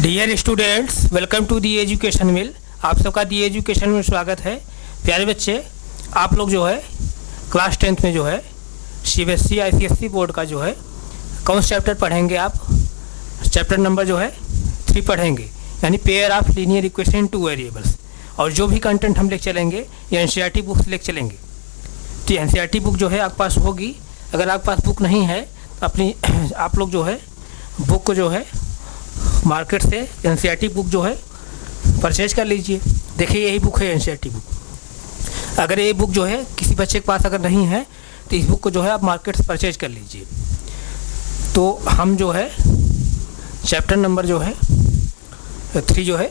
Dear students, welcome to the education mill. आप सबका दी education में स्वागत है। प्यारे बच्चे, आप लोग जो है क्लास 10th में जो है CBSE ICSE बोर्ड का जो है कौन सा चैप्टर पढ़ेंगे आप? चैप्टर नंबर जो है 3 पढ़ेंगे, यानी pair of linear equation two variables. और जो भी कंटेंट हम लेके चलेंगे ये NCERT बुक लेके चलेंगे। तो NCERT बुक जो है आपके पास होगी। अगर आपके पास बुक नहीं है तो अपनी आप लोग जो है बुक को जो है मार्केट से NCERT बुक जो है परचेज कर लीजिए। देखिए यही बुक है NCERT बुक। अगर ये बुक जो है किसी बच्चे के पास अगर नहीं है तो इस बुक को जो है आप मार्केट से परचेज कर लीजिए। तो हम जो है चैप्टर नंबर जो है 3 जो है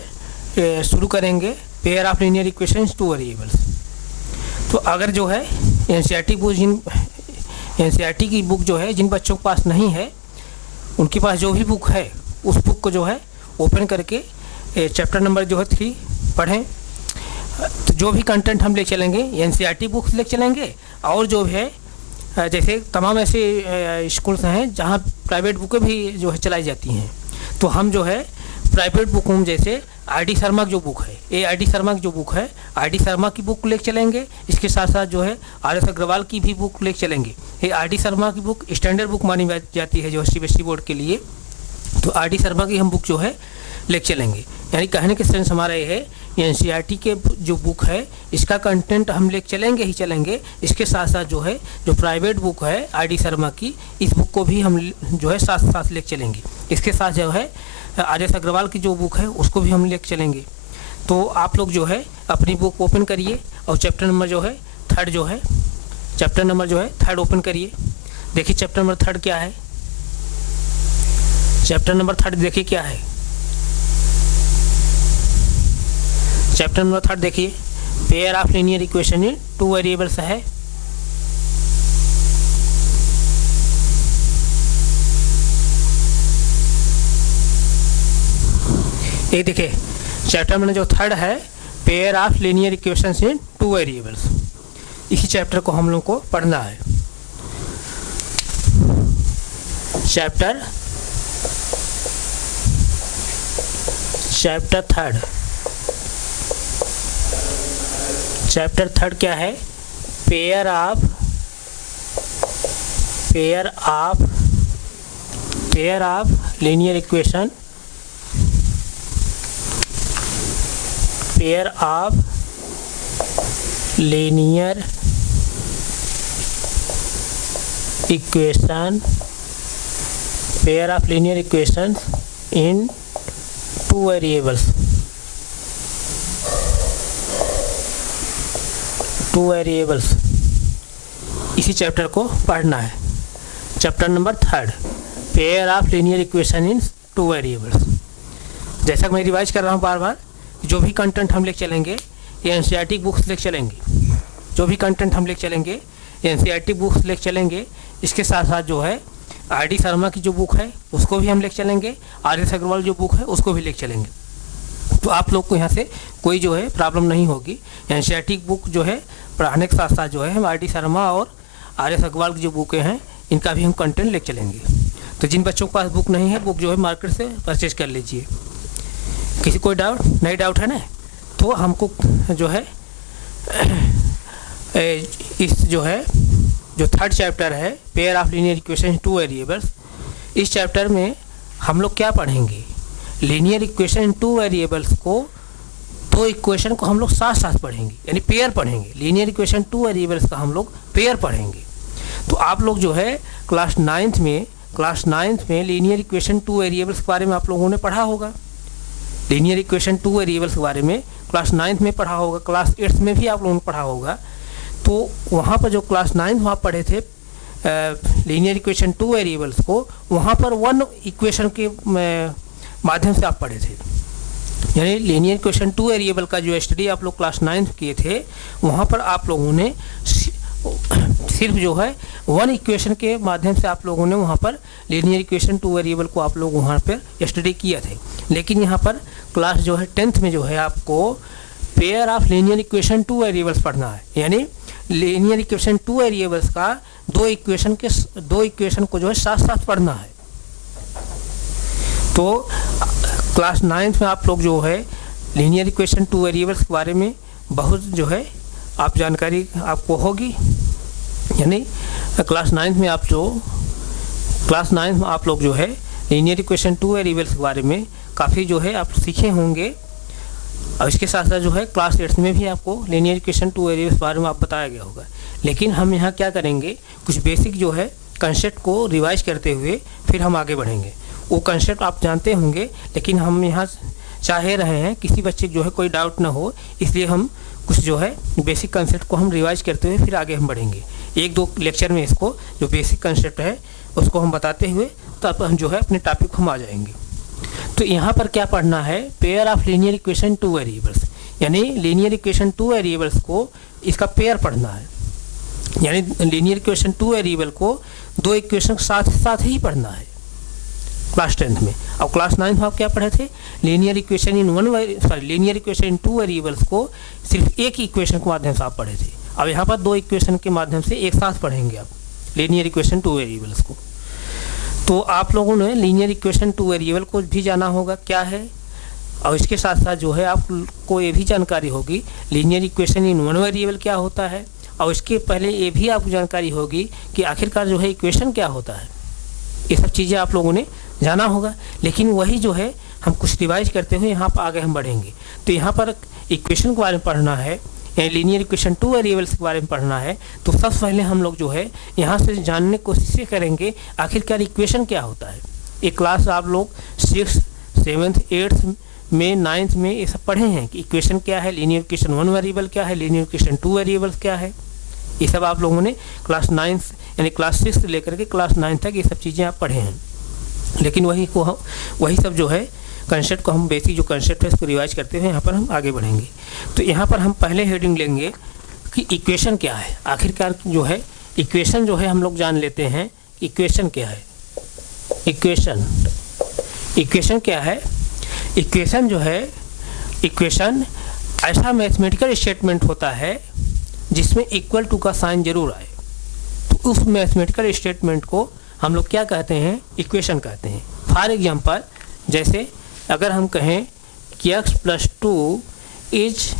शुरू करेंगे, pair of linear equations two variables. तो अगर जो है NCERT की बुक जो है जिन बच्चों के पास नहीं है उनके पास जो भी बुक है उस बुक को जो है ओपन करके चैप्टर नंबर जो है 3 पढ़ें। तो जो भी कंटेंट हम ले चलेंगे NCERT बुक्स ले चलेंगे। और जो है जैसे तमाम ऐसे स्कूल्स हैं जहाँ प्राइवेट बुकें भी जो है चलाई जाती हैं, तो हम जो है प्राइवेट बुक में जैसे RD शर्मा की जो बुक है, ये RD शर्मा की जो बुक है RD शर्मा की बुक लेके चलेंगे। इसके साथ साथ जो है RS अग्रवाल की भी बुक लेके चलेंगे। ये RD शर्मा की बुक स्टैंडर्ड बुक मानी जाती है जो CBSE बोर्ड के लिए। तो RD शर्मा की हम बुक जो है लेके चलेंगे। यानी कहने के सेंस हमारा ये है NCERT के जो बुक है इसका कंटेंट हम लेके चलेंगे ही चलेंगे। इसके साथ साथ जो है जो प्राइवेट बुक है RD शर्मा की, इस बुक को भी हम जो है साथ साथ लेके चलेंगे। इसके साथ जो है RS अग्रवाल की जो बुक है उसको भी हम लेके चलेंगे। तो आप लोग जो है अपनी बुक ओपन करिए और चैप्टर नंबर जो है 3 जो है चैप्टर नंबर जो है 3 ओपन करिए। देखिए चैप्टर नंबर 3 क्या है। चैप्टर नंबर 3 देखिए क्या है। चैप्टर नंबर 3 देखिए, pair of linear equation in two variables है। ये देखिए चैप्टर नंबर जो 3 है pair of linear equations in two variables. इसी चैप्टर को हम लोग को पढ़ना है। चैप्टर 3 क्या है? Pair of linear equation, pair of linear equation, pair of linear equation in two variables, इसी चैप्टर को पढ़ना है। Chapter number 3, pair of linear equation in two variables. जैसा कि मैं रिवाइज कर रहा हूँ बार बार, जो भी कंटेंट हम लेके चलेंगे ये NCERT बुक्स लेके चलेंगे। जो भी कंटेंट हम लेके चलेंगे NCERT बुक्स लेके चलेंगे। इसके साथ साथ जो है RD शर्मा की जो बुक है उसको भी हम लेके चलेंगे। RS अग्रवाल जो बुक है उसको भी लेके चलेंगे। तो आप लोग को यहाँ से कोई जो है प्रॉब्लम नहीं होगी। NCERT बुक जो है पढ़ाने के साथ साथ जो है हम RD शर्मा और RS अग्रवाल की जो बुकें हैं इनका भी हम कंटेंट लेके चलेंगे। तो जिन बच्चों के पास बुक नहीं है बुक जो है मार्केट से परचेज कर लीजिए। किसी कोई डाउट नहीं डाउट है ना? तो हमको जो है इस जो है जो 3rd चैप्टर है pair of linear equation two variables, इस चैप्टर में हम लोग क्या पढ़ेंगे? लीनियर इक्वेशन टू वेरिएबल्स को, 2 इक्वेशन को हम लोग साथ साथ पढ़ेंगे, यानी पेयर पढ़ेंगे। लीनियर इक्वेशन टू वेरिएबल्स का हम लोग पेयर पढ़ेंगे। तो आप लोग जो है क्लास 9th में लीनियर इक्वेशन टू वेरिएबल्स के बारे में आप लोगों ने पढ़ा होगा। लीनियर इक्वेशन टू वेरिएबल्स के बारे में क्लास 9th में पढ़ा होगा, क्लास 8th में भी आप लोगों ने पढ़ा होगा। तो वहाँ पर जो क्लास 9th वहाँ पढ़े थे लीनियर इक्वेशन टू वेरिएबल्स को, वहाँ पर 1 इक्वेशन के माध्यम से आप पढ़े थे। यानी लीनियर इक्वेशन टू वेरिएबल का जो स्टडी आप लोग क्लास 9th किए थे वहाँ पर आप लोगों ने सिर्फ जो है 1 इक्वेशन के माध्यम से आप लोगों ने वहाँ पर लीनियर इक्वेशन टू वेरिएबल को आप लोग वहाँ पर स्टडी किया थे। लेकिन यहाँ पर क्लास जो है 10th में जो है आपको pair of linear equation two variables पढ़ना है। यानी लीनियर इक्वेशन टू वेरिएबल्स का 2 इक्वेशन को जो है साथ साथ पढ़ना है। तो क्लास 9th में आप लोग जो है लीनियर इक्वेशन टू वेरिएबल्स के बारे में बहुत जो है आप जानकारी आपको होगी, यानी क्लास 9th में आप लोग जो है लीनियर इक्वेशन टू वेरिएबल्स के बारे में काफ़ी जो है आप सीखे होंगे। और इसके साथ साथ जो है क्लास 8th में भी आपको लीनियर इक्वेशन टू वेरिएबल्स के बारे में आप बताया गया होगा। लेकिन हम यहाँ क्या करेंगे, कुछ बेसिक जो है कंसेप्ट को रिवाइज करते हुए फिर हम आगे बढ़ेंगे। वो कंसेप्ट आप जानते होंगे, लेकिन हम यहाँ चाहे रहे हैं किसी बच्चे को जो है कोई डाउट ना हो, इसलिए हम कुछ जो है बेसिक कंसेप्ट को हम रिवाइज करते हुए फिर आगे हम बढ़ेंगे। 1-2 लेक्चर में इसको जो बेसिक कंसेप्ट है उसको हम बताते हुए तब हम जो है अपने टॉपिक को हम आ जाएंगे। तो यहाँ पर क्या पढ़ना है, pair of linear equation two variables, यानी लीनियर इक्वेशन टू वेरिएबल्स को इसका पेयर पढ़ना है। यानी लीनियर इक्वेशन टू वेरिएबल को 2 इक्वेशन साथ साथ ही पढ़ना है क्लास 10th में। अब क्लास 9th में आप क्या पढ़े थे, लीनियर इक्वेशन इन टू वेरिएबल्स को सिर्फ एक इक्वेशन के माध्यम से आप पढ़े थे। अब यहाँ पर 2 इक्वेशन के माध्यम से एक साथ पढ़ेंगे आप लीनियर इक्वेशन टू वेरिएबल्स को। तो आप लोगों ने लीनियर इक्वेशन टू वेरिएबल को भी जाना होगा क्या है, और इसके साथ साथ जो है आपको ये भी जानकारी होगी linear equation in one variable क्या होता है, और इसके पहले ये भी आपको जानकारी होगी कि आखिरकार जो है इक्वेशन क्या होता है। ये सब चीज़ें आप लोगों ने जाना होगा, लेकिन वही जो है हम कुछ रिवाइज करते हुए यहाँ पर आगे हम बढ़ेंगे। तो यहाँ पर इक्वेशन के बारे में पढ़ना है, लीनियर इक्वेशन टू वेरिएबल्स के बारे में पढ़ना है। तो सबसे पहले हम लोग जो है यहाँ से जानने की कोशिश करेंगे आखिरकार इक्वेशन क्या होता है। एक क्लास आप लोग 6th 7th 8th में 9th में ये सब पढ़े हैं कि इक्वेशन क्या है, लीनियर इक्वेशन वन वेरिएबल क्या है, लीनियर इक्वेशन टू वेरिएबल्स क्या है। ये सब आप लोगों ने क्लास 9th यानी क्लास 6 से लेकर के क्लास 9th तक ये सब चीज़ें आप पढ़े हैं। लेकिन वही सब जो है कंसेप्ट को हम बेसिक जो कंसेप्ट है इसको रिवाइज करते हुए यहाँ पर हम आगे बढ़ेंगे। तो यहाँ पर हम पहले हेडिंग लेंगे कि इक्वेशन क्या है। आखिरकार जो है इक्वेशन जो है हम लोग जान लेते हैं इक्वेशन क्या है। इक्वेशन क्या है, इक्वेशन जो है इक्वेशन ऐसा मैथमेटिकल स्टेटमेंट होता है जिसमें इक्वल टू का साइन जरूर आए। तो उस मैथमेटिकल स्टेटमेंट को हम लोग क्या कहते हैं, इक्वेशन कहते हैं। फॉर एग्जांपल जैसे अगर हम कहें कि x + 2 is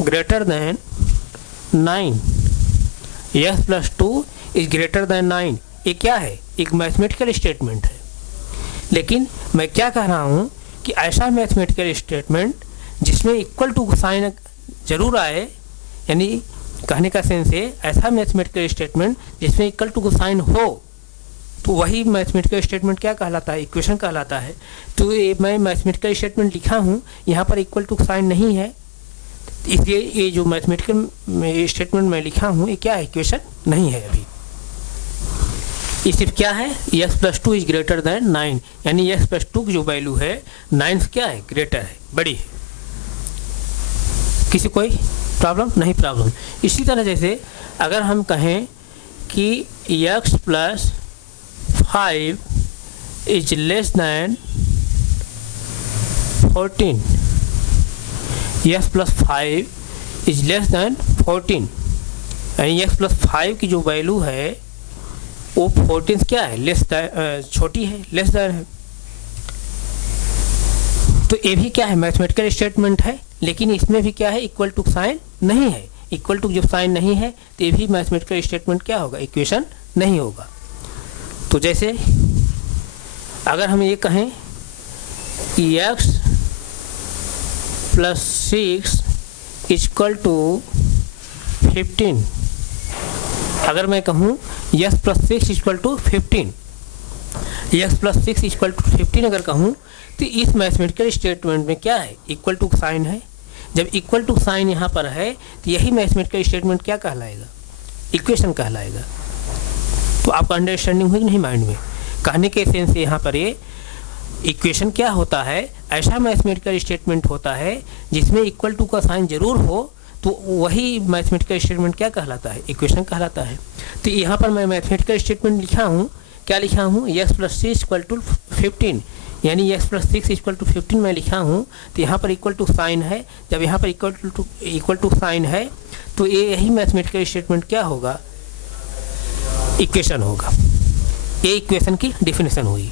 greater than 9, x + 2 is greater than 9, ये क्या है, एक मैथमेटिकल स्टेटमेंट है। लेकिन मैं क्या कह रहा हूँ कि ऐसा मैथमेटिकल स्टेटमेंट जिसमें इक्वल टू साइन जरूर आए, यानी कहने का सेंस है ऐसा मैथमेटिकल स्टेटमेंट जिसमें इक्वल टू साइन हो, तो वही मैथमेटिकल स्टेटमेंट क्या कहलाता है, इक्वेशन कहलाता है। तो ये मैं मैथमेटिकल स्टेटमेंट लिखा हूँ, यहाँ पर इक्वल टू साइन नहीं है, इसलिए ये जो मैथमेटिकल स्टेटमेंट मैं लिखा हूँ ये क्या है, इक्वेशन नहीं है। अभी ये सिर्फ क्या है, x + 2 इज ग्रेटर दैन 9, यानी x + 2 की जो वैल्यू है 9 से क्या है, ग्रेटर है, बड़ी है। किसी कोई प्रॉब्लम नहीं, प्रॉब्लम। इसी तरह जैसे अगर हम कहें कि x + 5 is less than 14, x + 5 is less than 14, यानी x + 5 की जो वैल्यू है वो 14 क्या है, लेस दैन, छोटी है, लेस दैन है। तो ये भी क्या है, मैथमेटिकल स्टेटमेंट है, लेकिन इसमें भी क्या है, इक्वल टू साइन नहीं है। इक्वल टू जब साइन नहीं है तो ये भी मैथमेटिकल स्टेटमेंट क्या होगा, इक्वेशन नहीं होगा। तो जैसे अगर हम ये कहें कि x + 6 इक्वल टू 15, अगर मैं कहूँ x + 6 equal to 15, x + 6 equal to 15 अगर कहूँ तो इस मैथमेटिकल स्टेटमेंट में क्या है, इक्वल टू साइन है। जब इक्वल टू साइन यहाँ पर है तो यही मैथमेटिकल स्टेटमेंट क्या कहलाएगा, इक्वेशन कहलाएगा। तो आपका अंडरस्टैंडिंग हुई नहीं माइंड में, कहने के सेंस से यहाँ पर ये इक्वेशन क्या होता है, ऐसा मैथमेटिकल स्टेटमेंट होता है जिसमें इक्वल टू का साइन जरूर हो, तो वही मैथमेटिकल स्टेटमेंट क्या कहलाता है, इक्वेशन कहलाता है। तो यहाँ पर मैं मैथमेटिकल स्टेटमेंट लिखा हूँ, क्या लिखा हूँ, x + 6 इक्वल टू 15, यानी x + 6 इक्वल टू 15 मैं लिखा हूँ। तो यहाँ पर इक्वल टू साइन है, जब यहाँ पर इक्वल टू साइन है तो ये यही मैथमेटिकल स्टेटमेंट क्या होगा, इक्वेशन होगा। ये इक्वेशन की डिफिनेशन हुई।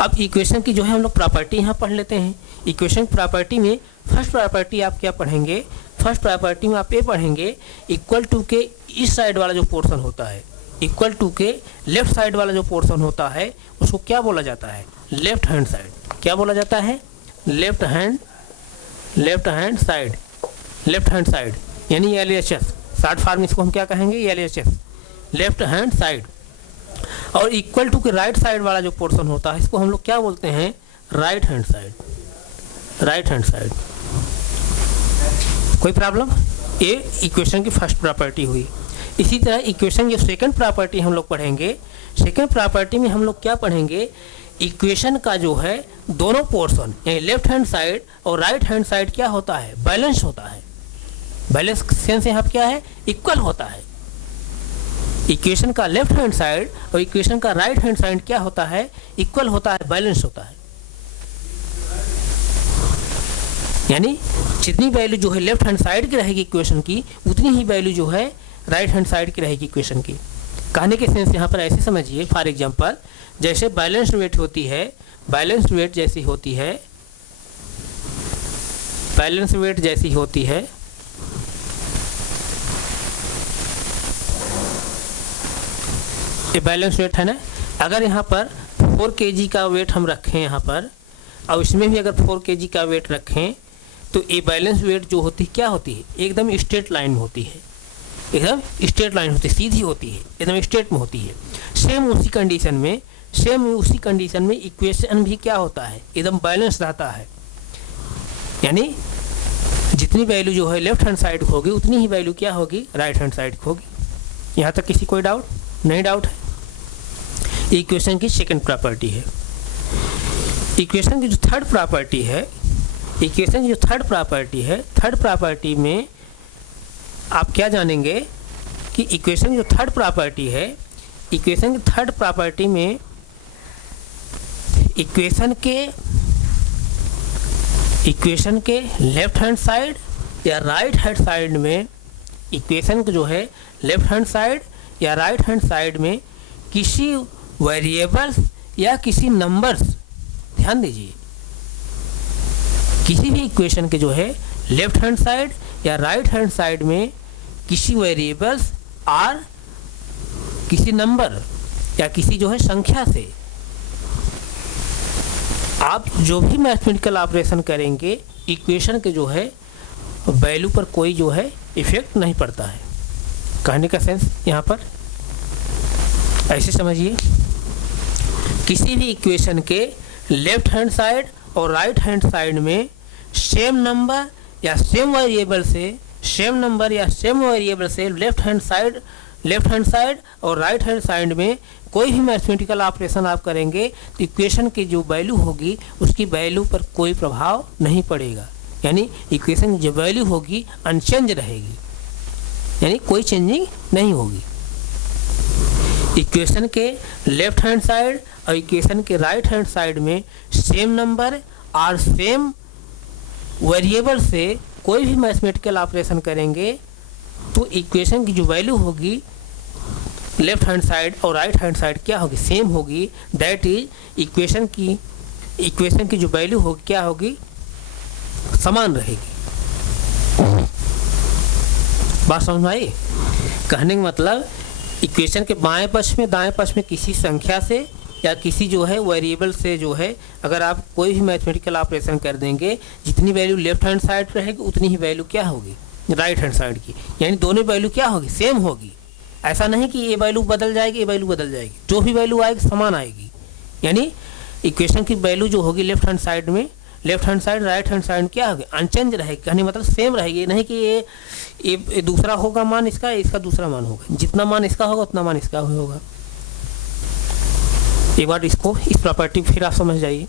अब इक्वेशन की जो है हम लोग प्रॉपर्टी यहाँ पढ़ लेते हैं। इक्वेशन प्रॉपर्टी में फर्स्ट प्रॉपर्टी आप क्या पढ़ेंगे, फर्स्ट प्रॉपर्टी में आप ये पढ़ेंगे इक्वल टू के इस साइड वाला जो पोर्शन होता है, इक्वल टू के लेफ्ट साइड वाला जो पोर्शन होता है उसको क्या बोला जाता है, लेफ्ट हैंड साइड। क्या बोला जाता है, left hand side, left hand side यानी LHS, शॉर्ट फॉर्म इसको हम क्या कहेंगे, LHS, लेफ्ट हैंड साइड। और इक्वल टू के राइट साइड वाला जो पोर्शन होता है इसको हम लोग क्या बोलते हैं, right hand side, right hand side. कोई प्रॉब्लम? ये इक्वेशन की फर्स्ट प्रॉपर्टी हुई। इसी तरह इक्वेशन की सेकंड प्रॉपर्टी हम लोग पढ़ेंगे। सेकंड प्रॉपर्टी में हम लोग क्या पढ़ेंगे, इक्वेशन का जो है दोनों पोर्शन यानी लेफ्ट हैंड साइड और राइट हैंड साइड क्या होता है, बैलेंस होता है। बैलेंस सेंस यहाँ क्या है, इक्वल होता है। इक्वेशन का लेफ्ट हैंड साइड और इक्वेशन का राइट हैंड साइड क्या होता है, इक्वल होता है, बैलेंस होता है। यानी जितनी वैल्यू जो है लेफ्ट हैंड साइड की रहेगी इक्वेशन की, उतनी ही वैल्यू जो है राइट हैंड साइड की रहेगी इक्वेशन की। कहने के सेंस यहाँ पर ऐसे समझिए, फॉर एग्जांपल जैसे बैलेंस्ड वेट होती है, बैलेंस्ड वेट जैसी होती है, बैलेंस वेट जैसी होती है, ये बैलेंस वेट है ना। अगर यहाँ पर 4 kg का वेट हम रखें यहाँ पर, और इसमें भी अगर 4 kg का वेट रखें, तो ये बैलेंस वेट जो होती है क्या होती है, एकदम स्ट्रेट लाइन में होती है, एकदम स्ट्रेट लाइन होती है, सीधी होती है, एकदम स्ट्रेट में होती है। सेम उसी कंडीशन में, सेम उसी कंडीशन में इक्वेशन भी क्या होता है, एकदम बैलेंस रहता है। यानी जितनी वैल्यू जो है लेफ्ट हैंड साइड होगी उतनी ही वैल्यू क्या होगी, राइट हैंड साइड होगी। यहाँ तक किसी कोई डाउट नहीं? डाउट है। इक्वेशन की सेकंड प्रॉपर्टी है। इक्वेशन की जो थर्ड प्रॉपर्टी है, इक्वेशन की जो थर्ड प्रॉपर्टी है, थर्ड प्रॉपर्टी में आप क्या जानेंगे कि इक्वेशन की जो थर्ड प्रॉपर्टी है, इक्वेशन की थर्ड प्रॉपर्टी में इक्वेशन के लेफ्ट हैंड साइड या राइट हैंड साइड में, इक्वेशन को जो है लेफ्ट हैंड साइड या राइट हैंड साइड में किसी वेरिएबल्स या किसी नंबर्स, ध्यान दीजिए, किसी भी इक्वेशन के जो है लेफ्ट हैंड साइड या राइट हैंड साइड में किसी वेरिएबल्स और किसी नंबर या किसी जो है संख्या से आप जो भी मैथमेटिकल ऑपरेशन करेंगे, इक्वेशन के जो है वैल्यू पर कोई जो है इफेक्ट नहीं पड़ता है। कहने का सेंस यहाँ पर ऐसे समझिए, किसी भी इक्वेशन के लेफ्ट हैंड साइड और राइट हैंड साइड में सेम नंबर या सेम वेरिएबल से, सेम नंबर या सेम वेरिएबल से लेफ्ट हैंड साइड और राइट हैंड साइड में कोई भी मैथमेटिकल ऑपरेशन आप करेंगे तो इक्वेशन की जो वैल्यू होगी उसकी वैल्यू पर कोई प्रभाव नहीं पड़ेगा। यानी इक्वेशन की जो वैल्यू होगी अनचेंज रहेगी, यानी कोई चेंजिंग नहीं होगी। इक्वेशन के लेफ्ट हैंड साइड और इक्वेशन के राइट हैंड साइड में सेम नंबर और सेम वेरिएबल से कोई भी मैथमेटिकल ऑपरेशन करेंगे तो इक्वेशन की जो वैल्यू होगी लेफ्ट हैंड साइड और राइट हैंड साइड क्या होगी, सेम होगी। दैट इज इक्वेशन की जो वैल्यू होगी क्या होगी, समान रहेगी। बात समझ में आई? कहने का मतलब इक्वेशन के बाएं पक्ष में दाएं पक्ष में किसी संख्या से या किसी जो है वेरिएबल से जो है अगर आप कोई भी मैथमेटिकल ऑपरेशन कर देंगे, जितनी वैल्यू लेफ्ट हैंड साइड रहेगी उतनी ही वैल्यू क्या होगी राइट हैंड साइड की, यानी दोनों वैल्यू क्या होगी, सेम होगी। ऐसा नहीं कि ये वैल्यू बदल जाएगी, ये वैल्यू बदल जाएगी, जो भी वैल्यू आएगी समान आएगी। यानी इक्वेशन की वैल्यू जो होगी लेफ्ट हैंड साइड में, left hand side right hand side क्या होगी, अनचेंज रहेगी। कहने मतलब सेम रहेगी, नहीं कि ये दूसरा होगा मान इसका, इसका दूसरा मान होगा, जितना मान इसका होगा उतना मान इसका होगा। एक बार इसको इस प्रॉपर्टी फिर आप समझ जाइए।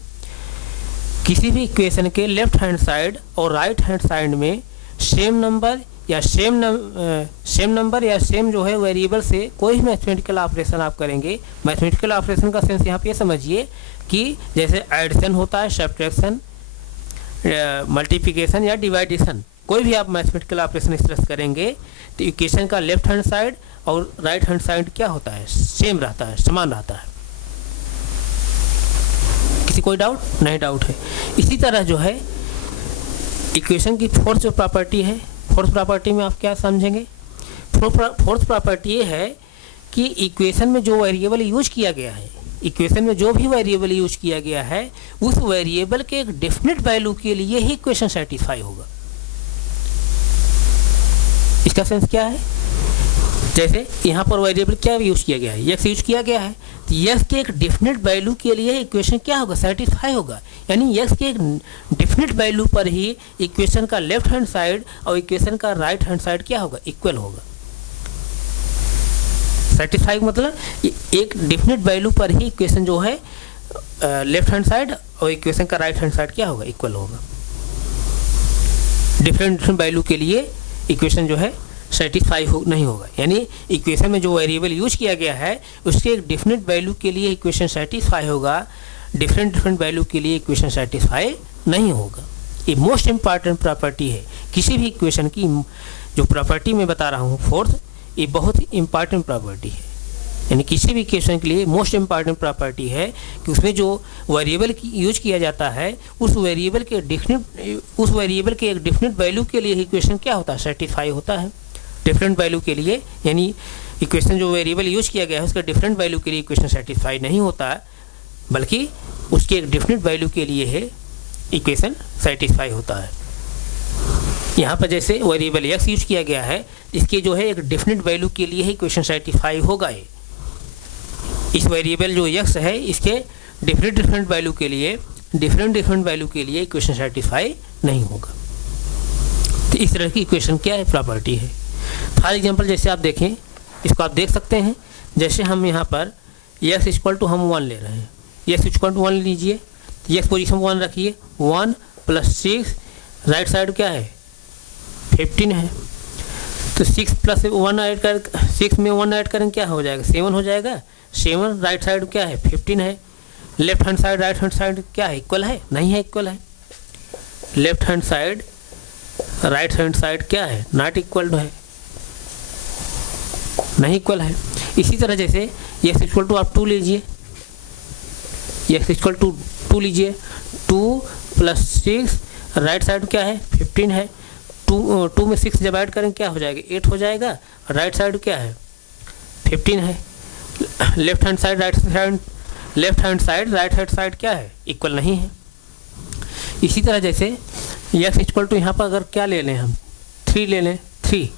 किसी भी इक्वेशन के लेफ्ट हैंड साइड और राइट हैंड साइड में सेम नंबर या सेम जो है वेरिएबल से कोई भी मैथमेटिकल ऑपरेशन आप करेंगे। मैथमेटिकल ऑपरेशन का सेंस यहाँ पे समझिए कि जैसे एडिशन होता है, सब्ट्रैक्शन, मल्टीप्लिकेशन या डिवाइडेशन, कोई भी आप मैथमेटिकल ऑपरेशन इस तरह से करेंगे तो इक्वेशन का लेफ्ट हैंड साइड और राइट हैंड साइड क्या होता है, सेम रहता है, समान रहता है। किसी कोई डाउट नहीं? डाउट है। इसी तरह जो है इक्वेशन की फोर्थ जो प्रॉपर्टी है, फोर्थ प्रॉपर्टी में आप क्या समझेंगे? फोर्थ प्रॉपर्टी ये है कि इक्वेशन में जो वेरिएबल यूज किया गया है, इक्वेशन में जो भी वेरिएबल यूज किया गया है उस वेरिएबल के एक डेफिनेट वैल्यू के लिए ही इक्वेशन सेटिस्फाई होगा। इसका सेंस क्या है? जैसे यहाँ पर वेरिएबल क्या यूज किया गया है? यक्स यूज किया गया है, तो यक्स के एक डेफिनेट वैल्यू के लिए इक्वेशन क्या होगा? सेटिस्फाई होगा। यानी यक्स के एक डेफिनेट वैल्यू पर ही इक्वेशन का लेफ्ट हैंड साइड और इक्वेशन का राइट हैंड साइड क्या होगा? इक्वल होगा। सेटिस्फाई मतलब एक डेफिनेट वैल्यू पर ही इक्वेशन जो है लेफ्ट हैंड साइड और इक्वेशन का राइट हैंड साइड क्या होगा? इक्वल होगा। डिफरेंट वैल्यू के लिए इक्वेशन जो है सेटिस्फाई नहीं होगा। यानी इक्वेशन में जो वेरिएबल यूज किया गया है उसके एक डिफरेंट वैल्यू के लिए इक्वेशन सेटिस्फाई होगा, डिफरेंट वैल्यू के लिए इक्वेशन सेटिस्फाई नहीं होगा। ये मोस्ट इम्पॉर्टेंट प्रॉपर्टी है किसी भी इक्वेशन की। जो प्रॉपर्टी मैं बता रहा हूँ फोर्थ, ये बहुत ही इम्पॉर्टेंट प्रॉपर्टी है। यानी किसी भी इक्वेशन के लिए मोस्ट इम्पॉर्टेंट प्रॉपर्टी है कि उसमें जो वेरिएबल की यूज किया जाता है उस वेरिएबल के एक डिफरेंट वैल्यू के लिए इक्वेशन क्या होता है? सेटिस्फाई होता है। डिफरेंट वैल्यू के लिए यानी इक्वेशन जो वेरिएबल यूज किया गया है उसका डिफरेंट वैल्यू के लिए इक्वेशन सेटिस्फाई नहीं होता है, बल्कि उसके एक डिफरेंट वैल्यू के लिए है इक्वेशन सेटिस्फाई होता है। यहाँ पर जैसे वेरिएबल एक्स यूज किया गया है, इसके जो है एक डिफरेंट वैल्यू के लिए ही इक्वेशन सेटिस्फाई होगा। इस वेरिएबल जो एक्स है इसके डिफरेंट वैल्यू के लिए इक्वेशन सेटिस्फाई नहीं होगा। तो इस तरह की इक्वेशन क्या है? प्रॉपर्टी है। फॉर एग्जांपल जैसे आप देखें, इसको आप देख सकते हैं। जैसे हम यहाँ पर एक्स इक्वल टू हम 1 ले रहे हैं, एक्स इक्वल टू 1 लीजिए, एक्स पोजीशन 1 रखिए, 1 + 6 राइट साइड क्या है? 15 है। तो 6 + 1 ऐड कर 6 में 1 ऐड करें क्या हो जाएगा? 7 हो जाएगा। 7 राइट साइड क्या है? 15 है। Left hand side right hand side क्या है? इक्वल है? नहीं है, इक्वल है। Left hand side right hand side क्या है? नॉट इक्वल है, नहीं इक्वल है। इसी तरह जैसे एक्स इक्वल टू आप 2 लीजिए, एक्स इक्वल टू 2 लीजिए, 2 + 6 राइट साइड क्या है? 15 है। 2 में 6 जब ऐड करें क्या हो जाएगा? 8 हो जाएगा। राइट साइड क्या है? 15 है। Left hand side right hand side क्या है? इक्वल नहीं है। इसी तरह जैसे एक्स इक्वल टू यहाँ पर अगर क्या ले लें हम? 3 ले लें, 3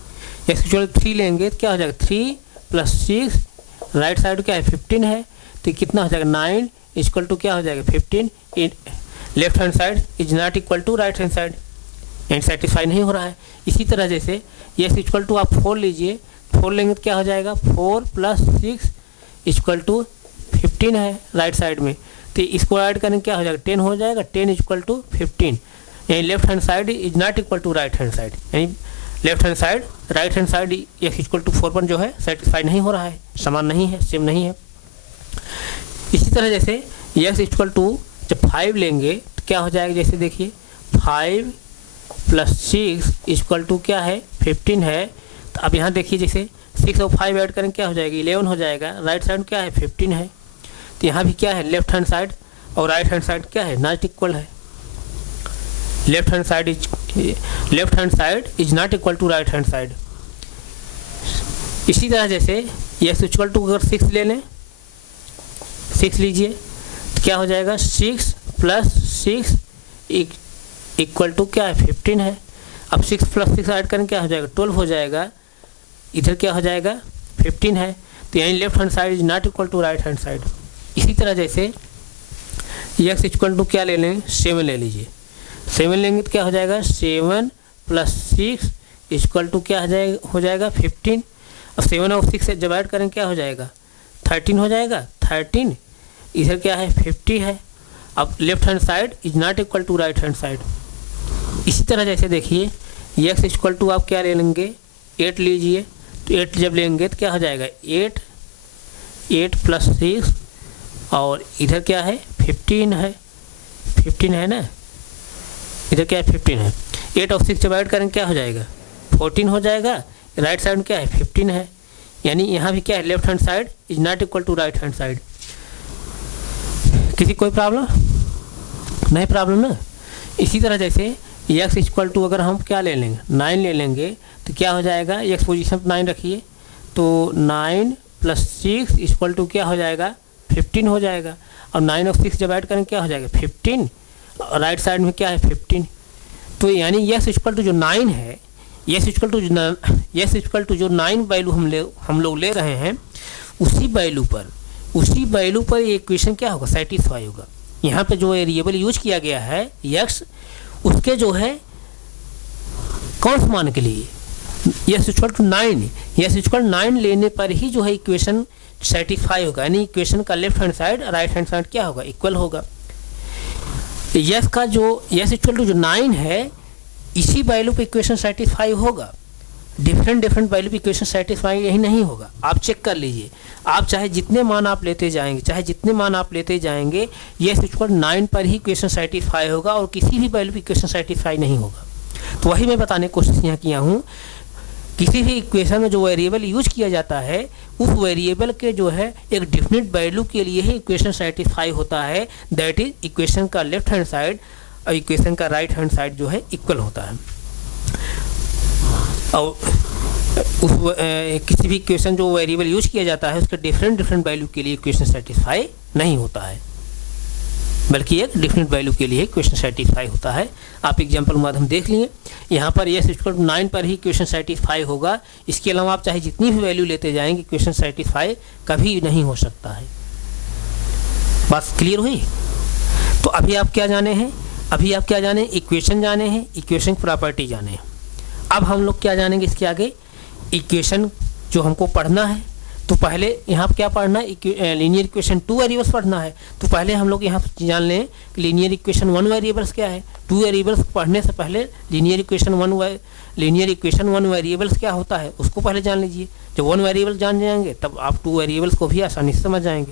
एक्स इक्वल 3 लेंगे तो क्या हो जाएगा? 3 + 6 राइट साइड क्या है? 15 है। तो कितना हो जाएगा? 9 इक्वल टू क्या हो जाएगा? 15। Left hand side is not equal to right hand side, and satisfy नहीं हो रहा है। इसी तरह जैसे एक्स इक्वल टू आप 4 लीजिए, 4 लेंगे तो क्या हो जाएगा? 4 + 6 इक्वल टू 15 है राइट साइड में, तो इसको ऐड करें क्या हो जाएगा? 10 हो जाएगा। 10 इक्वल टू 15, यानी left hand side is not equal to right hand side, यानी left hand side right hand side x equal to 4 पर जो है सेटिस्फाई नहीं हो रहा है, समान नहीं है, सेम नहीं है। इसी तरह जैसे एक्स इक्वल टू जब 5 लेंगे तो क्या हो जाएगा? जैसे देखिए 5 + 6 इक्वल टू क्या है? 15 है। तो अब यहाँ देखिए जैसे 6 और 5 ऐड करें क्या हो जाएगा? 11 हो जाएगा। राइट साइड क्या है? 15 है। तो यहाँ भी क्या है? लेफ्ट हैंड साइड और राइट हैंड साइड क्या है? नॉट इक्वल है। Left hand side is not equal to right hand side. इसी तरह जैसे एक्स इक्वल टू अगर 6 ले लें, 6 लीजिए तो क्या हो जाएगा? 6 + 6 इक्वल टू क्या है? 15 है। अब 6 + 6 ऐड करें क्या हो जाएगा? 12 हो जाएगा। इधर क्या हो जाएगा? 15 है। तो यानी left hand side is not equal to right hand side. इसी तरह जैसे एक्स इक्वल टू क्या ले लें? 7 ले लीजिए, 7 लेंगे तो क्या हो जाएगा? 7 + 6 इक्वल टू क्या हो जाएगा? 15। अब 7 और 6 से जब ऐड करें क्या हो जाएगा? 13 हो जाएगा। 13 इधर क्या है? 50 है। अब left hand side is not equal to right hand side. इसी तरह जैसे देखिए एक्स इक्वल टू आप क्या ले लेंगे? 8 लीजिए, तो 8 जब लेंगे तो क्या हो जाएगा? 8 + 6 और इधर क्या है? 15 है। 15 है ना, इधर क्या है? 15 है। 8 और 6 जब ऐड करें क्या हो जाएगा? 14 हो जाएगा। राइट साइड में क्या है? 15 है। यानी यहाँ भी क्या है? Left hand side is not equal to right hand side. किसी कोई प्रॉब्लम? नहीं प्रॉब्लम ना। इसी तरह जैसे x इक्वल टू अगर हम क्या ले लेंगे 9 ले लेंगे तो क्या हो जाएगा, x पोजीशन पर 9 रखिए तो 9 + 6 इक्वल टू क्या हो जाएगा 15 हो जाएगा। और 9 और 6 जब ऐड करेंगे क्या हो जाएगा 15, और राइट साइड में क्या है 15। तो यानी x इक्वल टू जो 9 है, x इक्वल टू जो 9 वैल्यू हम लोग ले रहे हैं, उसी वैल्यू पर ये इक्वेशन क्या होगा सेटिस्फाई होगा। यहाँ पे जो वेरिएबल यूज किया गया है x, उसके जो है कौन से मान के लिए x equal to 9, x equal 9 लेने पर ही जो है इक्वेशन सेटिस्फाई होगा, यानी इक्वेशन का left hand side right hand side क्या होगा इक्वल होगा। यस का जो यस इक्वल टू जो 9 है, इसी वैल्यू पे इक्वेशन सेटिस्फाई होगा, डिफरेंट वैल्यू पे इक्वेशन सेटिस्फाई यही नहीं होगा। आप चेक कर लीजिए, आप चाहे जितने मान आप लेते जाएंगे यस इक्वल 9 पर ही इक्वेशन सेटिस्फाई होगा और किसी भी वैल्यू पे इक्वेशन सेटिस्फाई नहीं होगा। तो वही मैं बताने की कोशिश यहाँ किया हूँ, किसी भी इक्वेशन में जो वेरिएबल यूज किया जाता है उस वेरिएबल के जो है एक डिफिनिट वैल्यू के लिए ही इक्वेशन सेटिस्फाई होता है, दैट इज इक्वेशन का लेफ्ट हैंड साइड और इक्वेशन का राइट हैंड साइड जो है इक्वल होता है। और किसी भी इक्वेशन जो वेरिएबल यूज किया जाता है उसके डिफरेंट वैल्यू के लिए इक्वेशन सेटिस्फाई नहीं होता है, बल्कि एक डिफरेंट वैल्यू के लिए इक्वेशन सेटिस्फाई होता है। आप एग्जांपल माध्यम देख लिए, यहाँ पर यस इक्वल टू 9 पर ही इक्वेशन सेटिस्फाई होगा, इसके अलावा आप चाहे जितनी भी वैल्यू लेते जाएंगे इक्वेशन सेटिस्फाई कभी नहीं हो सकता है। बात क्लियर हुई? तो अभी आप क्या जाने हैं, इक्वेशन जाने हैं, इक्वेशन प्रॉपर्टी जाने हैं। अब हम लोग क्या जानेंगे इसके आगे, इक्वेशन जो हमको पढ़ना है, तो पहले यहाँ पर क्या पढ़ना है, लीनियर इक्वेशन 2 वेरिएबल्स पढ़ना है। तो पहले हम लोग यहाँ जान लें कि लीनियर इक्वेशन 1 वेरिएबल्स क्या है। 2 वेरिएबल्स पढ़ने से पहले लीनियर इक्वेशन 1 वेरिएबल्स क्या होता है उसको पहले जान लीजिए। जब 1 वेरिएबल जान जाएंगे तब आप 2 वेरिएबल्स को भी आसानी से समझ जाएंगे।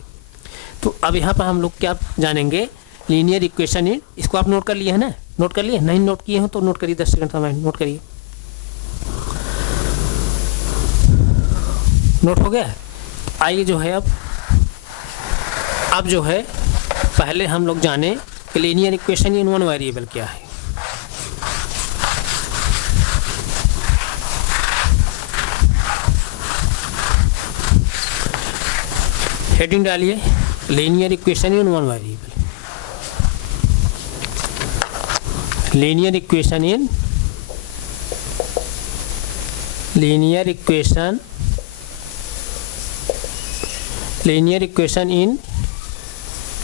तो अब यहाँ पर हम लोग क्या जानेंगे, लीनियर इक्वेशन इन, इसको आप नोट कर लिए है ना, नोट कर लिए, नहीं नोट किए हो तो नोट करिए, 10 सेकंड समय नोट करिए। नोट हो गया? आइए जो है अब जो है पहले हम लोग जाने कि लीनियर इक्वेशन इन 1 वेरिएबल क्या है। हेडिंग डालिए, linear equation in 1 variable. Linear equation in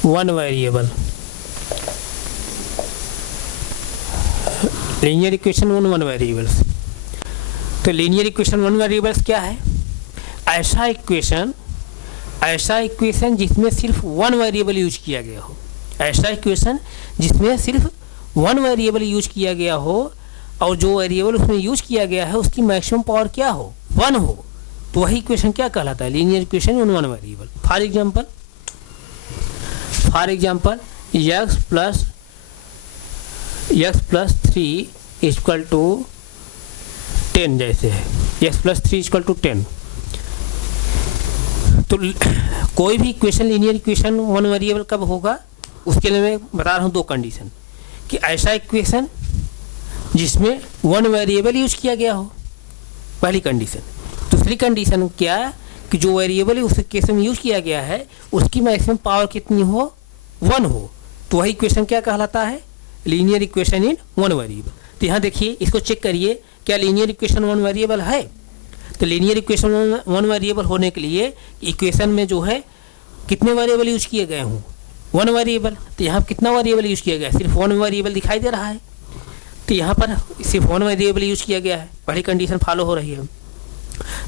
1 variable. Linear equation 1 variables. तो लीनियर इक्वेशन 1 वेरिएबल्स क्या है, ऐसा इक्वेशन जिसमें सिर्फ 1 वेरिएबल यूज किया गया हो, ऐसा इक्वेशन जिसमें सिर्फ 1 वेरिएबल यूज किया गया हो और जो वेरिएबल उसमें यूज किया गया है उसकी मैक्सिमम पावर क्या हो 1 हो, तो वही इक्वेशन क्या कहलाता है, linear equation in 1 variable. For example x plus 3 equal to 10 जैसे है, x प्लस 3 इक्वल टू 10। तो कोई भी इक्वेशन लीनियर इक्वेशन 1 वेरिएबल कब होगा, उसके लिए मैं बता रहा हूँ 2 कंडीशन, कि ऐसा इक्वेशन जिसमें 1 वेरिएबल यूज किया गया हो, पहली कंडीशन। दूसरी कंडीशन क्या, कि जो वेरिएबल उस इक्वेशन में यूज किया गया है उसकी मैक्सिमम पावर कितनी हो 1 हो, तो वही इक्वेशन क्या कहलाता है, लीनियर इक्वेशन इन 1 वेरिएबल। तो यहाँ देखिए, इसको चेक करिए, क्या लीनियर इक्वेशन 1 वेरिएबल है। तो लीनियर इक्वेशन 1 वेरिएबल होने के लिए इक्वेशन में जो है कितने वेरिएबल यूज किए गए हों 1 वेरिएबल। तो यहाँ कितना वेरिएबल यूज किया गया, सिर्फ 1 वेरिएबल दिखाई दे रहा है, तो यहाँ पर सिर्फ 1 वेरिएबल यूज किया गया है, पहली कंडीशन फॉलो हो रही है।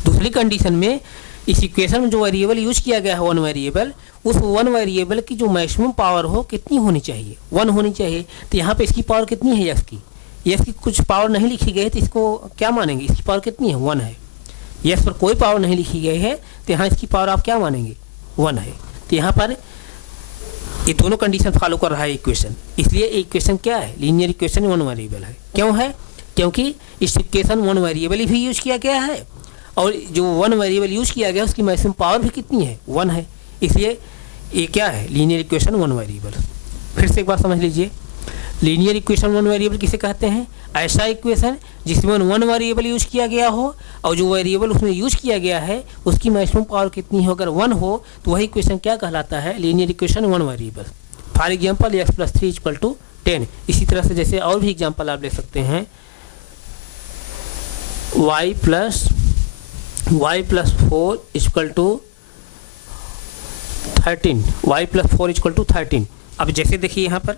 दूसरी कंडीशन में इस इक्वेशन में जो वेरिएबल यूज किया गया है 1 वेरिएबल, उस 1 वेरिएबल की जो मैक्सिमम पावर हो कितनी होनी चाहिए, 1 होनी चाहिए। तो यहाँ पे इसकी पावर कितनी है, यस की कुछ पावर नहीं लिखी गई है, तो इसको क्या मानेंगे, इसकी पावर कितनी है 1 है। यस पर कोई पावर नहीं लिखी गई है, तो यहाँ इसकी पावर आप क्या मानेंगे 1 है। तो यहाँ पर ये दोनों कंडीशन फॉलो कर रहा है इक्वेशन, इसलिए इक्वेशन क्या है, लीनियर इक्वेशन 1 वेरिएबल है। क्यों है, क्योंकि इस इक्वेशन 1 वेरिएबल भी यूज किया गया है और जो 1 वेरिएबल यूज किया गया उसकी मैक्सिमम पावर भी कितनी है 1 है, इसलिए ये क्या है, लीनियर इक्वेशन 1 वेरिएबल। फिर से एक बार समझ लीजिए, लीनियर इक्वेशन वन वेरिएबल किसे कहते हैं? ऐसा इक्वेशन जिसमें वन वेरिएबल यूज किया गया हो और जो वेरिएबल उसमें यूज किया गया है उसकी मैक्सिमम पावर कितनी हो, अगर वन हो तो वही इक्वेशन क्या कहलाता है? Linear equation one variable. For example x + 3 = 10। इसी तरह से जैसे और भी एग्जांपल आप ले सकते हैं, y + 4 = 13, y + 4 = 13। अब जैसे देखिए यहाँ पर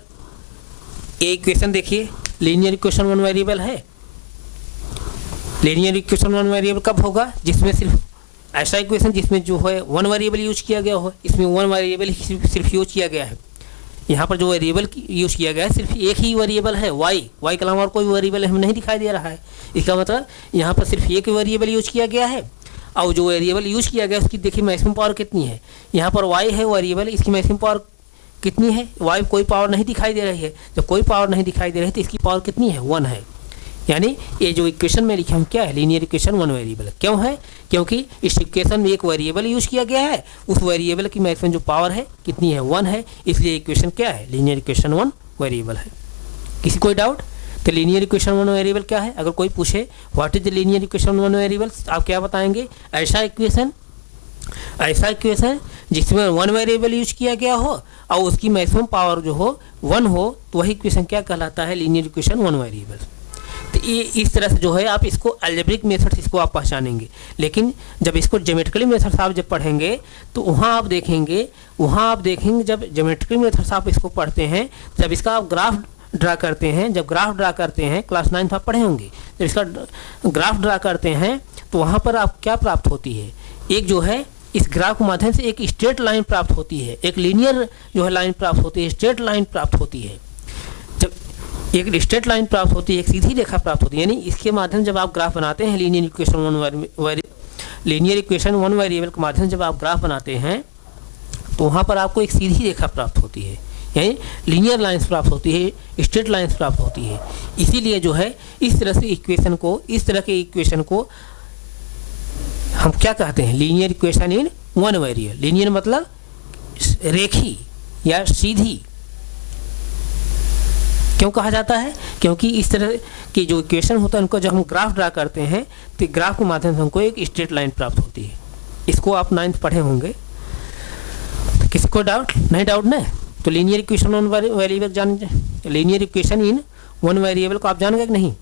ये इक्वेशन देखिए, लीनियर इक्वेशन वन वेरिएबल है। लीनियर इक्वेशन वन वेरिएबल कब होगा? जिसमें सिर्फ ऐसा इक्वेशन जिसमें जो है वन वेरिएबल यूज किया गया हो, इसमें वन वेरिएबल ही सिर्फ यूज किया गया है। यहाँ पर जो वेरिएबल यूज किया गया है सिर्फ एक ही वेरिएबल है, y के अलावा और कोई वेरिएबल हमें नहीं दिखाई दे रहा है। इसका मतलब यहाँ पर सिर्फ एक वेरिएबल यूज किया गया है और जो वेरिएबल यूज किया गया है उसकी देखिए मैक्सिमम पावर कितनी है। यहाँ पर y है वेरिएबल, इसकी मैक्सिमम पावर कितनी है? y कोई पावर नहीं दिखाई दे रही है। जब कोई पावर नहीं दिखाई दे रही है तो इसकी पावर कितनी है? 1 है। यानी ये जो इक्वेशन में लिखा हूँ क्या है? Linear equation one variable. क्यों है? क्योंकि इस इक्वेशन में एक वेरिएबल यूज किया गया है, उस वेरिएबल की मैक्सिमम जो पावर है कितनी है? 1 है। इसलिए इक्वेशन क्या है? लीनियर इक्वेशन वन वेरिएबल है। किसी कोई डाउट? तो लीनियर इक्वेशन वन वेरिएबल क्या है? अगर कोई पूछे what is the linear equation one variable, आप क्या बताएंगे? ऐसा इक्वेशन जिसमें वन वेरिएबल यूज किया गया हो और उसकी मैक्सिमम पावर जो हो 1 हो तो वही इक्वेशन क्या कहलाता है? Linear equation one variable. तो ये इस तरह से जो है आप इसको अलजेब्रिक मेथड इसको आप पहचानेंगे। लेकिन जब इसको ज्योमेट्रिकली मेथड आप जब पढ़ेंगे तो वहाँ आप देखेंगे जब ज्योमेट्रिकल मेथड आप इसको पढ़ते हैं, जब इसका आप ग्राफ ड्रा करते हैं, क्लास 9 आप पढ़े होंगे, जब इसका ग्राफ ड्रा करते हैं तो वहाँ पर आप क्या प्राप्त होती है? एक जो है इस ग्राफ के माध्यम से एक स्ट्रेट लाइन प्राप्त होती है, एक लीनियर जो है लाइन प्राप्त होती है, स्ट्रेट लाइन प्राप्त होती है। जब एक स्ट्रेट लाइन प्राप्त होती है, एक सीधी रेखा प्राप्त होती है, यानी इसके माध्यम जब आप ग्राफ बनाते हैं लीनियर इक्वेशन वन वेरिएबल के माध्यम जब आप ग्राफ बनाते हैं तो वहाँ पर आपको एक सीधी रेखा प्राप्त होती है, यानी लीनियर लाइंस प्राप्त होती है, स्ट्रेट लाइंस प्राप्त होती है। इसीलिए जो है इस तरह के इक्वेशन को हम क्या कहते हैं? Linear equation in one variable. Linear मतलब रेखी या सीधी। क्यों कहा जाता है? क्योंकि इस तरह की जो इक्वेशन होता है उनको जब हम ग्राफ ड्रा करते हैं तो ग्राफ के माध्यम से हमको एक स्ट्रेट लाइन प्राप्त होती है। इसको आप 9th पढ़े होंगे। किसी को डाउट? नहीं डाउट ना? तो लीनियर इक्वेशन वन वेरिएबल जान, linear equation in one variable को आप जान गए कि नहीं?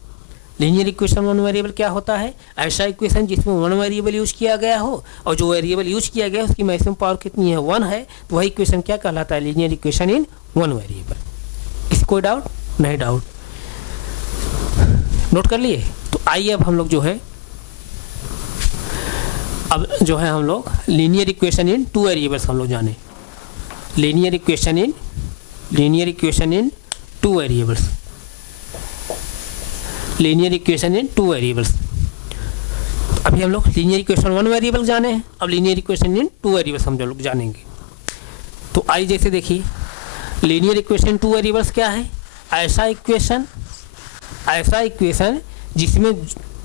लीनियर इक्वेशन वन वेरिएबल क्या होता है? ऐसा इक्वेशन जिसमें वन वेरिएबल यूज किया गया हो और जो वेरिएबल यूज किया गया है उसकी मैक्सिमम पावर कितनी है? 1 है। तो वही इक्वेशन क्या कहलाता है? Linear equation in one variable. किसी कोई डाउट? नहीं डाउट? नोट कर लिए? तो आइए अब हम लोग लीनियर इक्वेशन इन टू वेरिएबल्स हम लोग जाने। लीनियर इक्वेशन इन टू वेरिएबल्स। लीनियर इक्वेशन इन टू वेरिएबल्स। अभी हम लोग लीनियर इक्वेशन वन वेरिएबल जाने हैं, अब लीनियर इक्वेशन इन टू वेरिएबल्स हम लोग जानेंगे। तो आई जैसे देखिए, लीनियर इक्वेशन टू वेरिएबल्स क्या है? ऐसा इक्वेशन जिसमें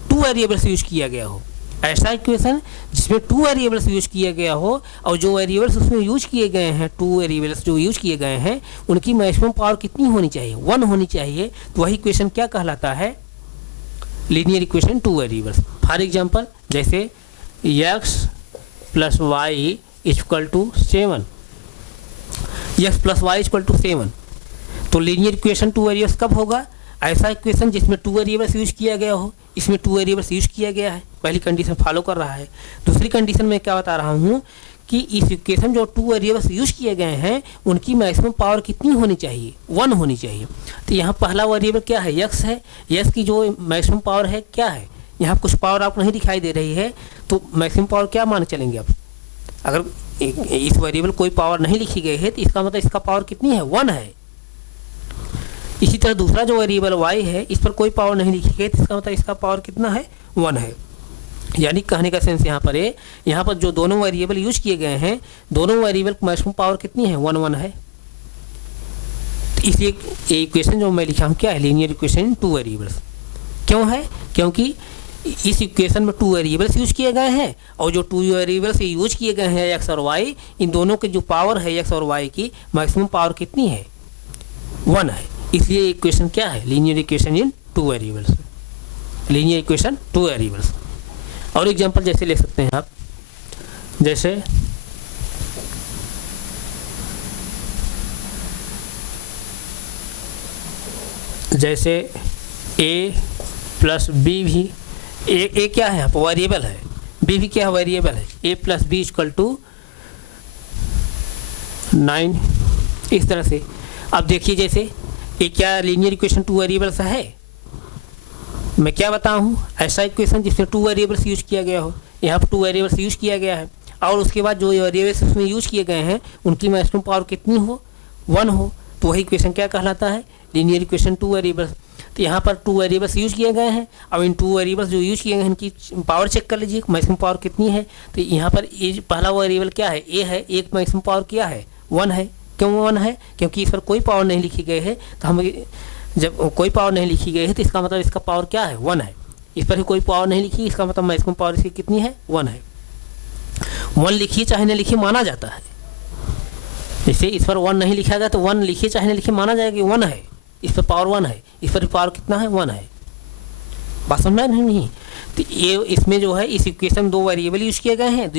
टू वेरिएबल्स यूज किया गया हो, ऐसा इक्वेशन जिसमें टू वेरिएबल्स यूज किया गया हो और जो वेरिएबल्स उसमें यूज किए गए हैं, टू वेरिएबल्स जो यूज किए गए हैं उनकी मैक्सिमम पावर कितनी होनी चाहिए? 1 होनी चाहिए। तो वही इक्वेशन क्या कहलाता है? Linear equation two variables. For example जैसे x + y = 7, x + y = 7। तो लीनियर इक्वेशन टू वेरिएबल्स कब होगा? ऐसा इक्वेशन जिसमें टू वेरिएबल्स यूज किया गया हो, इसमें टू वेरिएबल्स यूज किया गया है, पहली कंडीशन फॉलो कर रहा है। दूसरी कंडीशन में क्या बता रहा हूँ कि इस इक्वेशन जो टू वेरिएबल्स यूज किए गए हैं उनकी मैक्सिमम पावर कितनी होनी चाहिए? 1 होनी चाहिए। तो यहाँ पहला वेरिएबल क्या है? x है। x की जो मैक्सिमम पावर है क्या है? यहाँ कुछ पावर आपको नहीं दिखाई दे रही है, तो मैक्सिमम पावर क्या मान चलेंगे आप? अगर इस वेरिएबल कोई पावर नहीं लिखी गई है तो इसका मतलब इसका पावर कितनी है? 1 है। इसी तरह दूसरा जो वेरिएबल y है, इस पर कोई पावर नहीं लिखी गई तो इसका मतलब इसका पावर कितना है? 1 है। यानी कहने का सेंस यहाँ पर है, यहाँ पर जो दोनों वेरिएबल यूज किए गए हैं दोनों वेरिएबल की मैक्सिमम पावर कितनी है? 1 है। तो इसलिए ये इक्वेशन जो मैं लिखा हूँ क्या है? Linear equation two variables. क्यों है? क्योंकि इस इक्वेशन में टू वेरिएबल्स यूज किए गए हैं और जो टू वेरिएबल्स यूज किए गए हैं x और y, इन दोनों की जो पावर है x और y की मैक्सिमम पावर कितनी है? 1 है। इसलिए इक्वेशन क्या है, लीनियर इक्वेशन इन two variables, linear equation two variables. और एग्जांपल जैसे ले सकते हैं आप, जैसे a प्लस बी भी, ए क्या है यहाँ पर वेरिएबल है, बी भी क्या है वेरिएबल है, a plus b equal to 9, इस तरह से। अब देखिए जैसे ये क्या लीनियर इक्वेशन टू वेरिएबल्स है, मैं क्या बताऊँ, ऐसा इक्वेशन जिसमें टू वेरिएबल्स यूज किया गया हो, यहाँ पर टू वेरिएबल्स यूज किया गया है और उसके बाद जो वेरिएबल्स उसमें यूज किए गए हैं उनकी मैक्सिमम पावर कितनी हो, 1 हो, तो वही इक्वेशन क्या कहलाता है, लीनियर इक्वेशन टू वेरिएबल्स। तो यहाँ पर टू वेरिएबल्स यूज किए गए हैं, अब इन टू वेरिएबल्स जो यूज किए गए हैं इनकी पावर चेक कर लीजिए, मैक्सिमम पावर कितनी है। तो यहाँ पर ये पहला वेरिएबल क्या है, ए है, एक मैक्सिमम पावर क्या है, 1 है। क्यों 1 है, क्योंकि इस पर कोई पावर नहीं लिखी गई है, तो हम जब कोई पावर नहीं लिखी गई है तो इसका मतलब इसका पावर क्या है, 1 है। इस पर ही कोई पावर नहीं लिखी, इसका मतलब मैक्सिमम पावर इसकी कितनी है, 1 है। 1 लिखिए चाहे नहीं लिखिए माना जाता है, जैसे इस पर 1 नहीं लिखा गया तो 1 लिखिए चाहे नहीं लिखिए माना जाएगा कि 1 है, इस पर पावर 1 है, इस पर पावर कितना है, 1 है। बात समझ में नहीं। तो ये इसमें जो है इस इक्वेशन दो वेरिएबल यूज किए गए हैं,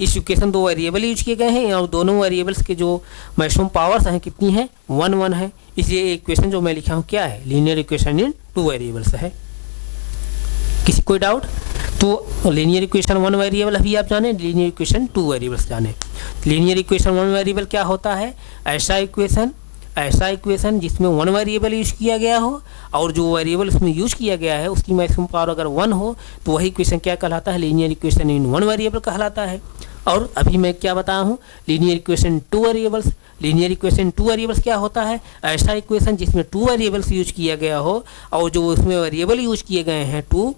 इस इक्वेशन दो वेरिएबल यूज किए गए हैं और दोनों वेरिएबल्स के जो मैक्सिमम पावर्स हैं कितनी है, 1 है। इसलिए इक्वेशन जो मैं लिखा हूँ क्या है, लीनियर इक्वेशन इन टू वेरिएबल्स है। किसी कोई डाउट? तो लीनियर इक्वेशन 1 वेरिएबल अभी आप जाने, लीनियर इक्वेशन 2 वेरिएबल्स जाने। लीनियर इक्वेशन 1 वेरिएबल क्या होता है, ऐसा इक्वेशन जिसमें 1 वेरिएबल यूज किया गया हो और जो वेरिएबल उसमें यूज किया गया है उसकी मैक्सिमम पावर अगर 1 हो तो वही इक्वेशन क्या कहलाता है, लीनियर इक्वेशन इन 1 वेरिएबल कहलाता है। और अभी मैं क्या बताया हूँ, linear equation 2 variables. Linear equation 2 variables क्या होता है, ऐसा इक्वेशन जिसमें 2 वेरिएबल्स यूज किया गया हो और जो उसमें वेरिएबल यूज किए गए हैं टू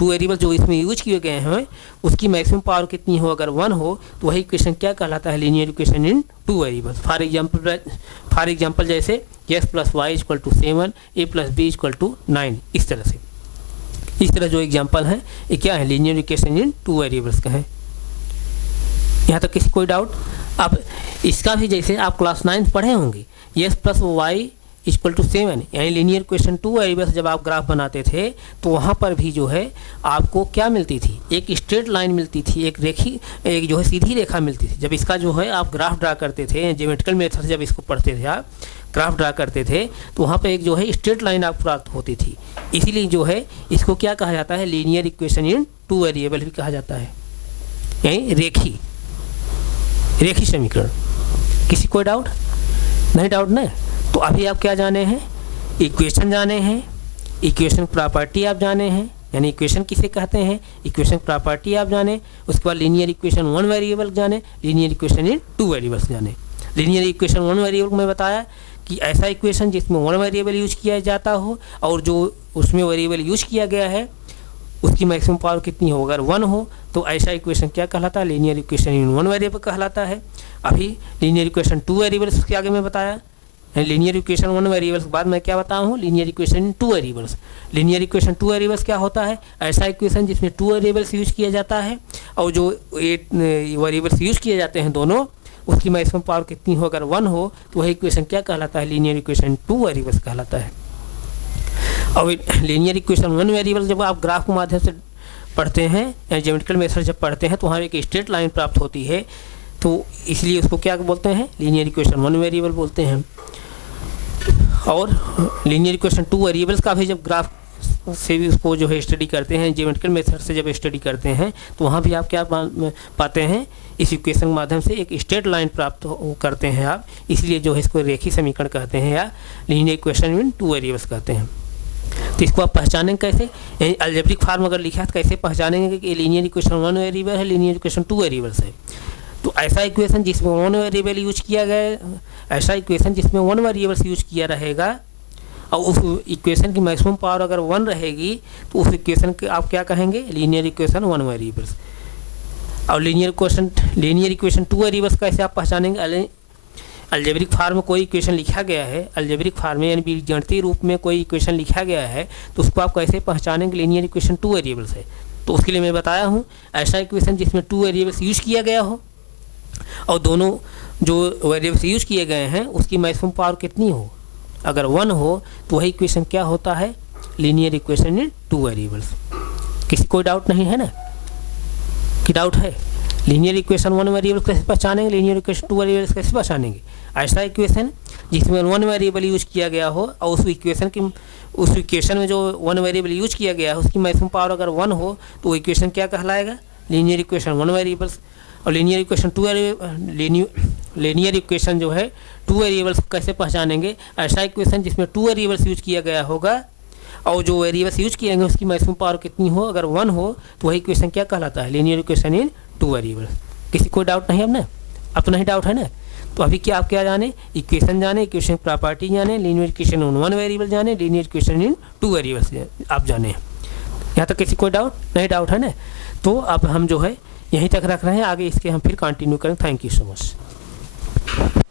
वेरिएबल जो इसमें यूज किए गए हैं उसकी मैक्सिमम पावर कितनी हो, अगर 1 हो तो वही इक्वेशन क्या कहलाता है, linear equation in 2 variables. For example जैसे x plus y equal to 7, a plus b equal to 9, इस तरह से। इस तरह जो एग्जांपल हैं ये क्या है, लीनियर इक्वेशन इन 2 वेरिएबल्स का है। यहाँ तक किसी कोई डाउट? अब इसका भी जैसे आप क्लास 9 पढ़े होंगे, x plus y equal to 7 यानी लीनियर इक्वेशन 2 वेरिएबल्स जब आप ग्राफ बनाते थे तो वहाँ पर भी जो है आपको क्या मिलती थी, एक स्ट्रेट लाइन मिलती थी, एक जो है सीधी रेखा मिलती थी। जब इसका जो है आप ग्राफ ड्रा करते थे, ज्योमेट्रिकल मेथड से जब इसको पढ़ते थे आप ग्राफ ड्रा करते थे तो वहाँ पर एक जो है स्ट्रेट लाइन आपको प्राप्त होती थी। इसीलिए जो है इसको क्या कहा जाता है, लीनियर इक्वेशन इन 2 वेरिएबल भी कहा जाता है, यानी रेखी समीकरण। किसी कोई डाउट? नहीं डाउट ना? तो अभी आप क्या जाने हैं, इक्वेशन जाने हैं, इक्वेशन प्रॉपर्टी आप जाने हैं, यानी इक्वेशन किसे कहते हैं, इक्वेशन प्रॉपर्टी आप जाने। उसके बाद लीनियर इक्वेशन 1 वेरिएबल जाने, लीनियर इक्वेशन इन 2 वेरिएबल्स जाने। लीनियर इक्वेशन 1 वेरिएबल में बताया कि ऐसा इक्वेशन जिसमें 1 वेरिएबल यूज किया जाता हो और जो उसमें वेरिएबल यूज किया गया है उसकी मैक्सिमम पावर कितनी हो, अगर 1 हो तो ऐसा इक्वेशन क्या कहलाता है, लीनियर इक्वेशन इन 1 वेरिएबल कहलाता है। अभी लीनियर इक्वेशन 2 वेरिएबल्स उसके आगे मैं बताया, लीनियर इक्वेशन 1 वेरिएबल्स के बाद मैं क्या बताया हूँ, linear equation 2 variables. Linear equation 2 variables क्या होता है, ऐसा इक्वेशन जिसमें 2 वेरिएबल्स यूज किया जाता है और जो वेरिएबल्स यूज किए जाते हैं दोनों उसकी मैक्सिमम पावर कितनी हो, अगर 1 हो तो वही इक्वेशन क्या कहलाता है, लीनियर इक्वेशन 2 वेरिएबल्स कहलाता है। और लीनियर इक्वेशन 1 वेरिएबल जब आप ग्राफ के माध्यम से पढ़ते हैं या ज्योमेट्रिकल मेथड जब पढ़ते हैं तो वहाँ एक स्ट्रेट लाइन प्राप्त होती है, तो इसलिए उसको क्या बोलते हैं, लीनियर इक्वेशन 1 वेरिएबल बोलते हैं। और लीनियर इक्वेशन 2 वेरिएबल्स का भी जब ग्राफ से भी उसको जो है स्टडी करते हैं, ज्योमेट्रिकल मेथड से जब स्टडी करते हैं तो वहाँ भी आप क्या पाते हैं, इस इक्वेशन के माध्यम से एक स्ट्रेट लाइन प्राप्त करते हैं आप, इसलिए जो है इसको रेखी समीकरण कहते हैं या लीनियर इक्वेशन इन 2 वेरिएबल्स कहते हैं। तो इसको आप पहचानेंगे कैसे, यानी अलजेब्रिक फार्म अगर लिखा है तो कैसे पहचानेंगे कि लीनियर इक्वेशन 1 वेरिएबल है, लीनियर इक्वेशन 2 वेरिएबल्स है। तो ऐसा इक्वेशन जिसमें 1 वेरिएबल यूज किया गया, ऐसा इक्वेशन जिसमें 1 वेरिएबल्स यूज किया रहेगा और उस इक्वेशन की मैक्सिमम पावर अगर 1 रहेगी तो उस इक्वेशन के आप क्या कहेंगे, लीनियर इक्वेशन 1 वेरिएबल्स। और लीनियर इक्वेशन 2 वेरिएबल्स कैसे आप पहचानेंगे, अलजेब्रिक फार्म में कोई इक्वेशन लिखा गया है, अलजेब्रिक फार्म में यानी बीजगणितीय रूप में कोई इक्वेशन लिखा गया है तो उसको आप कैसे पहचानेंगे, लीनियर इक्वेशन 2 वेरिएबल्स है। तो उसके लिए मैं बताया हूँ, ऐसा इक्वेशन जिसमें 2 वेरिएबल्स यूज किया गया हो और दोनों जो वेरिएबल्स यूज किए गए हैं उसकी मैक्सिमम पावर कितनी हो, अगर 1 हो तो वही इक्वेशन क्या होता है, लीनियर इक्वेशन इन 2 वेरिएबल्स। किसी कोई डाउट नहीं है ना, कि डाउट है? लीनियर इक्वेशन 1 वेरिएबल कैसे पहचानेंगे, लीनियर इक्वेशन 2 वेरिएबल्स कैसे पहचानेंगे? ऐसा इक्वेशन जिसमें 1 वेरिएबल यूज किया गया हो और उस इक्वेशन में जो 1 वेरिएबल यूज किया गया है उसकी मैक्सिमम पावर अगर 1 हो तो वो इक्वेशन क्या कहलाएगा, लीनियर इक्वेशन 1 वेरिएबल्स। और लीनियर इक्वेशन जो है 2 वेरिएबल्स को कैसे पहचानेंगे, ऐसा इक्वेशन जिसमें 2 वेरिएबल्स यूज किया गया होगा और जो वेरिएबल्स यूज किए गए उसकी मैक्सिमम पावर कितनी हो, अगर 1 हो तो वही इक्वेशन क्या कहलाता है, लीनियर इक्वेशन इन 2 वेरिएबल्स। किसी कोई डाउट नहीं अब ना? अब तो नहीं डाउट है ना? तो अभी क्या आप क्या जाने, इक्वेशन जाने, इक्वेशन प्रॉपर्टी जाने, लीनियर इक्वेशन इन 1 वेरिएबल जाने, लीनियर इक्वेशन इन 2 वेरिएबल्स आप जाने। यहाँ तक किसी कोई डाउट नहीं? डाउट है ना? तो अब हम जो है यहीं तक रख रहे हैं, आगे इसके हम फिर कंटिन्यू करें। Thank you so much.